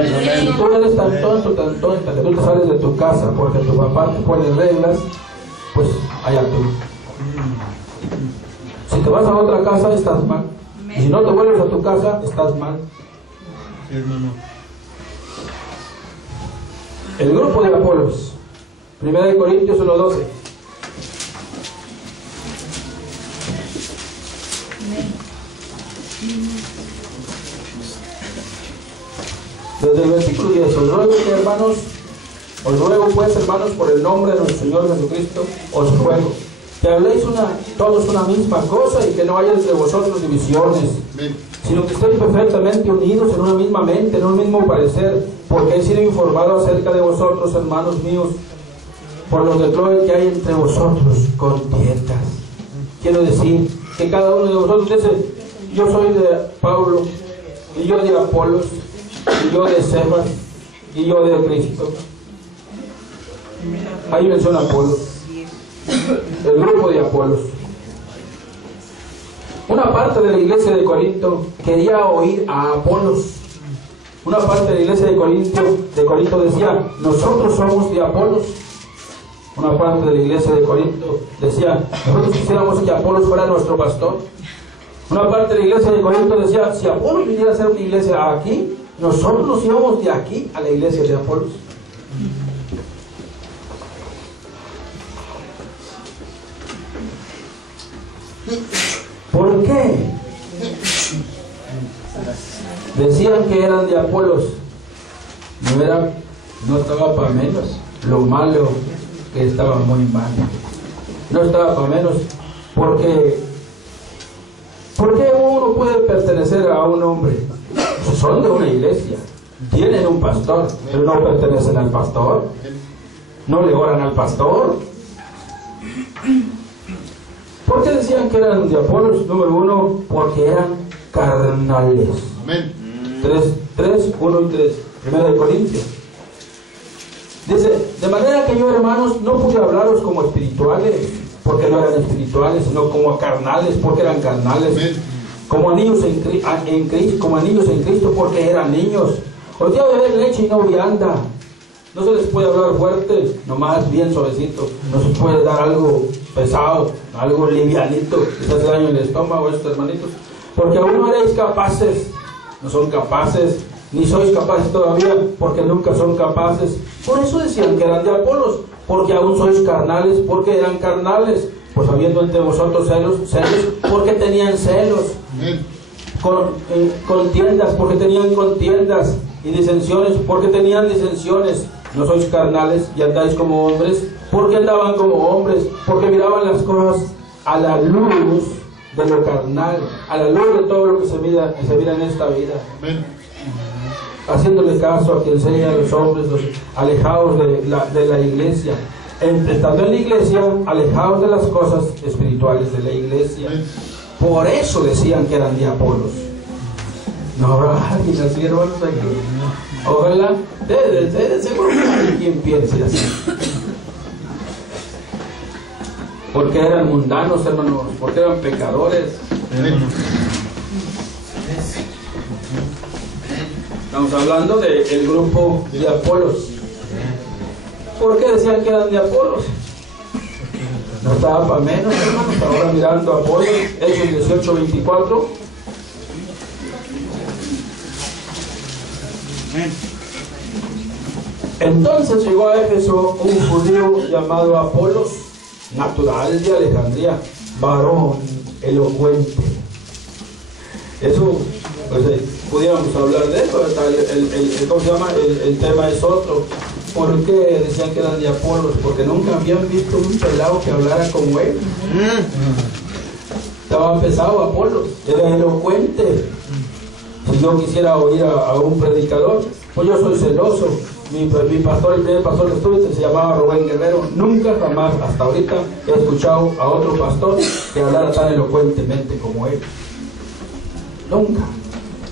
Si tú eres tan tonto, tan tonta, que tú te sales de tu casa porque tu papá te pone reglas, pues allá tú. Si te vas a otra casa, estás mal. Y si no te vuelves a tu casa, estás mal. Hermano. El grupo de Apolos, 1 Corintios 1:12. Desde el versículo 10, os ruego pues hermanos por el nombre de nuestro Señor Jesucristo, os ruego que habléis todos una misma cosa y que no haya entre vosotros divisiones, sino que estéis perfectamente unidos en una misma mente, en un mismo parecer, porque he sido informado acerca de vosotros, hermanos míos, por lo de Chloe, que hay entre vosotros contiendas. Quiero decir que cada uno de vosotros dice, yo soy de Pablo, y yo de Apolos, y yo de Sebas, y yo de Cristo. Ahí menciona Apolos, el grupo de Apolos. Una parte de la iglesia de Corinto quería oír a Apolos. Una parte de la iglesia de Corinto decía, nosotros somos de Apolos. Una parte de la iglesia de Corinto decía, nosotros quisiéramos que Apolos fuera nuestro pastor. Una parte de la iglesia de Corinto decía, si Apolos viniera a hacer una iglesia aquí, nosotros nos íbamos de aquí a la iglesia de Apolos. ¿Por qué? Decían que eran de Apolos. No estaba para menos lo malo que estaba muy mal. No estaba para menos porque uno puede pertenecer a un hombre. Son de una iglesia, tienen un pastor, pero no pertenecen al pastor, no le oran al pastor. ¿Por qué decían que eran de Apolos? Número 1, porque eran carnales. 1 y 3, 1 Corintios. Dice, de manera que yo, hermanos, no pude hablaros como espirituales, porque no eran espirituales, sino como carnales, porque eran carnales. Como niños en Cristo, porque eran niños. Os di a beber leche y no vianda. No se les puede hablar fuerte, nomás bien suavecito. No se puede dar algo pesado, algo livianito, que se hace daño en el estómago, estos hermanitos. Porque aún no eréis capaces, no son capaces, ni sois capaces todavía, porque nunca son capaces. Por eso decían que eran de Apolos, porque aún sois carnales, porque eran carnales. Pues habiendo entre vosotros celos, porque tenían celos. Contiendas, porque tenían contiendas. Y disensiones, porque tenían disensiones. No sois carnales y andáis como hombres, porque andaban como hombres, porque miraban las cosas a la luz de lo carnal, a la luz de todo lo que se mira en esta vida. Haciéndole caso a quien enseña a los hombres, alejados de la iglesia. Estando en la iglesia, alejados de las cosas espirituales de la iglesia. Por eso decían que eran de Apolos. No habrá alguien así, hermanos, aquí. Ojalá, de seguro que alguien piense así. Porque eran mundanos, hermanos, porque eran pecadores. Estamos hablando del grupo de Apolos. ¿Por qué decían que eran de Apolos? No estaba para menos, hermanos. Ahora mirando a Apolos, Hechos 18:24. Entonces llegó a Éfeso un judío llamado Apolos, natural de Alejandría, varón elocuente. Eso, pues pudiéramos hablar de eso. ¿Cómo se llama? El tema es otro. ¿Por qué decían que eran de Apolos? Porque nunca habían visto un pelado que hablara como él. Estaba pesado Apolos, era elocuente. Si yo quisiera oír a un predicador, pues yo soy celoso. Mi pastor, el primer pastor que estuve, se llamaba Rubén Guerrero. Nunca jamás, hasta ahorita, he escuchado a otro pastor que hablara tan elocuentemente como él. Nunca.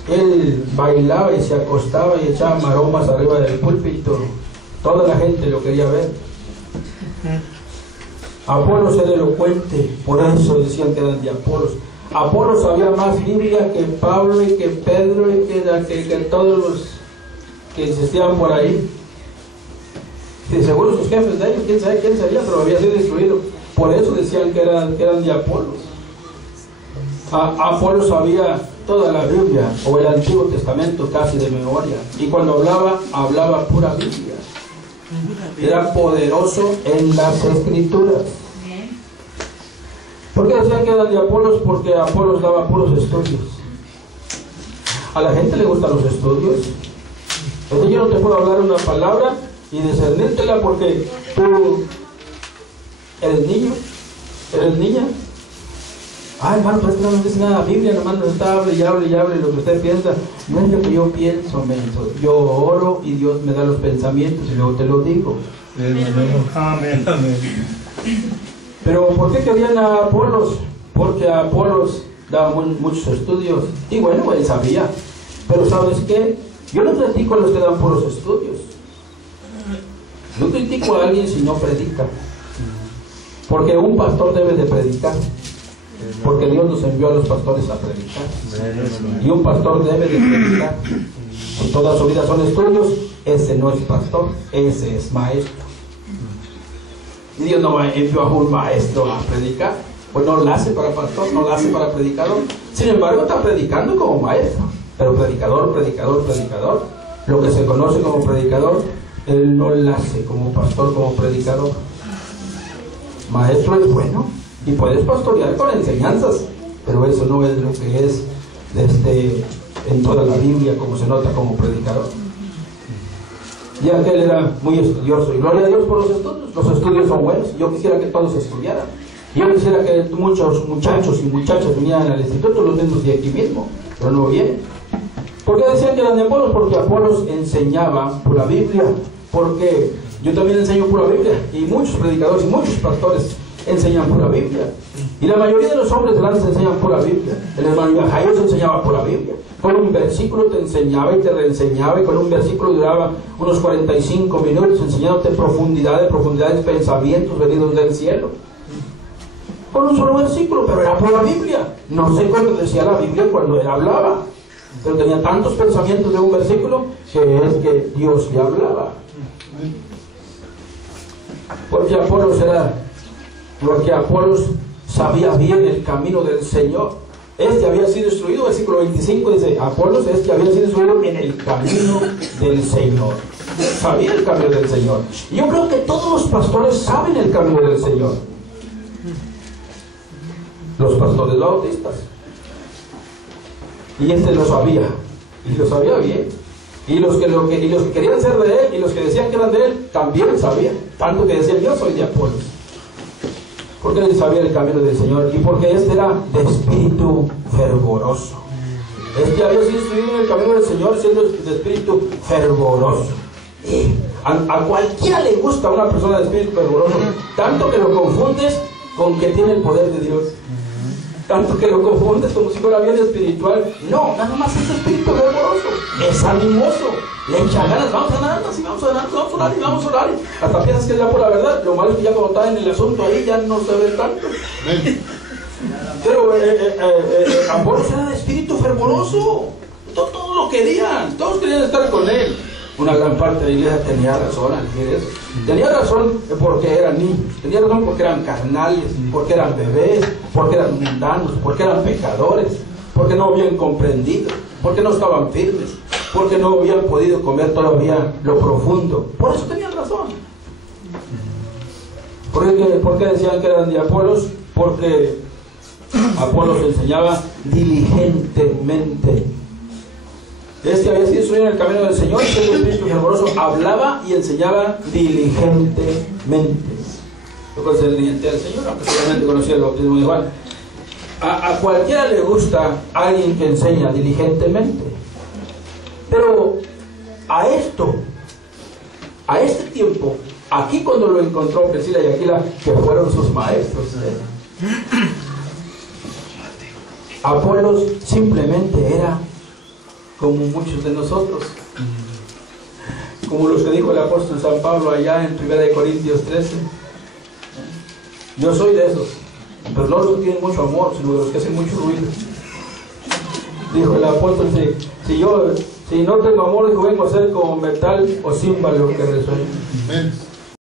Él bailaba y se acostaba y echaba maromas arriba del púlpito. Toda la gente lo quería ver. Apolos era elocuente, por eso decían que eran de Apolos. Apolos sabía más Biblia que Pablo y que Pedro y que todos los que existían por ahí. Y seguro sus jefes de ellos, quién sabe quién sería, pero había sido instruido. Por eso decían que eran de Apolos. Apolos sabía toda la Biblia o el Antiguo Testamento casi de memoria. Y cuando hablaba pura Biblia. Era poderoso en las Escrituras. ¿Por qué decían que eran de Apolos? Porque Apolos daba puros estudios. A la gente le gustan los estudios. Entonces yo no te puedo hablar una palabra y discernírtela porque tú eres niño, eres niña. Ay, hermano, pues no dice nada. La Biblia nomás nos está hable y hable lo que usted piensa. No es lo que yo pienso, menso. Yo oro y Dios me da los pensamientos y luego te lo digo. Amén. Pero ¿por qué querían a Apolos? Porque a Apolos daba muchos estudios. Y bueno, él sabía. Pero ¿sabes qué? Yo no critico a los que dan puros estudios. No critico a alguien si no predica. Porque un pastor debe de predicar. Porque Dios nos envió a los pastores a predicar. Y un pastor debe de predicar. Si toda su vida son estudios, ese no es pastor, ese es maestro. Y Dios no envió a un maestro a predicar. Pues no lo hace para pastor, no lo hace para predicador. Sin embargo, está predicando como maestro. Pero predicador. Lo que se conoce como predicador, él no lo hace como pastor, como predicador. Maestro es bueno. Y puedes pastorear con enseñanzas, pero eso no es lo que es en toda la Biblia, como se nota como predicador. Ya que él era muy estudioso, y gloria a Dios por los estudios. Los estudios son buenos. Yo quisiera que todos estudiaran. Yo quisiera que muchos muchachos y muchachas vinieran al instituto, los mismos de aquí mismo, pero no vienen. ¿Por qué decían que eran de Apolos? Porque Apolos enseñaba pura Biblia. Porque yo también enseño pura Biblia, y muchos predicadores y muchos pastores enseñan pura Biblia. Y la mayoría de los hombres grandes enseñan pura Biblia. El hermano Yajayo se enseñaba pura Biblia. Con un versículo te enseñaba y te reenseñaba, y con un versículo duraba unos 45 minutos enseñándote profundidades, pensamientos venidos del cielo. Con un solo versículo, pero era pura Biblia. No sé cuánto decía la Biblia cuando él hablaba, pero tenía tantos pensamientos de un versículo que es que Dios le hablaba. Porque Apolos sabía bien el camino del Señor. Había sido instruido, versículo 25 dice, Apolos había sido instruido en el camino del Señor. Sabía el camino del Señor. Y yo creo que todos los pastores saben el camino del Señor. Los pastores bautistas. Y lo sabía. Y lo sabía bien. Y los que querían ser de él y los que decían que eran de él también sabían. Tanto que decían, yo soy de Apolos. Porque él sabía el camino del Señor y porque era de espíritu fervoroso. Había sido instruido en el camino del Señor siendo de espíritu fervoroso. Y a cualquiera le gusta una persona de espíritu fervoroso, tanto que lo confundes con que tiene el poder de Dios. Tanto que lo confundes como si fuera bien espiritual. No, nada más es espíritu fervoroso. Es animoso. Le echa ganas, vamos a orar, vamos a orar. Hasta piensas que es ya por la verdad. Lo malo es que ya cuando está en el asunto ahí ya no se ve tanto. Pero Apolos era de espíritu fervoroso. Todos lo querían, todos querían estar con él. Una gran parte de la iglesia tenía razón al decir eso. Tenía razón porque eran niños, tenía razón porque eran carnales, porque eran bebés, porque eran mundanos, porque eran pecadores, porque no habían comprendido, porque no estaban firmes, porque no habían podido comer todavía lo profundo. Por eso tenían razón. ¿Por qué decían que eran de Apolos? Porque Apolos enseñaba diligentemente. Había sido instruido en el camino del Señor, siendo espíritu fervoroso, hablaba y enseñaba diligentemente. Yo concerniente al Señor, aunque solamente conocía el bautismo de Juan. A cualquiera le gusta alguien que enseña diligentemente. Pero a este tiempo, aquí cuando lo encontró Priscila y Aquila, que fueron sus maestros, Apolos simplemente era como muchos de nosotros, como los que dijo el apóstol San Pablo allá en 1 Corintios 13. Yo soy de esos, pero no los que tienen mucho amor, sino de los que hacen mucho ruido. Dijo el apóstol, si yo Si no tengo amor, dijo, vengo a ser como metal o címbalo que resuena. Amén.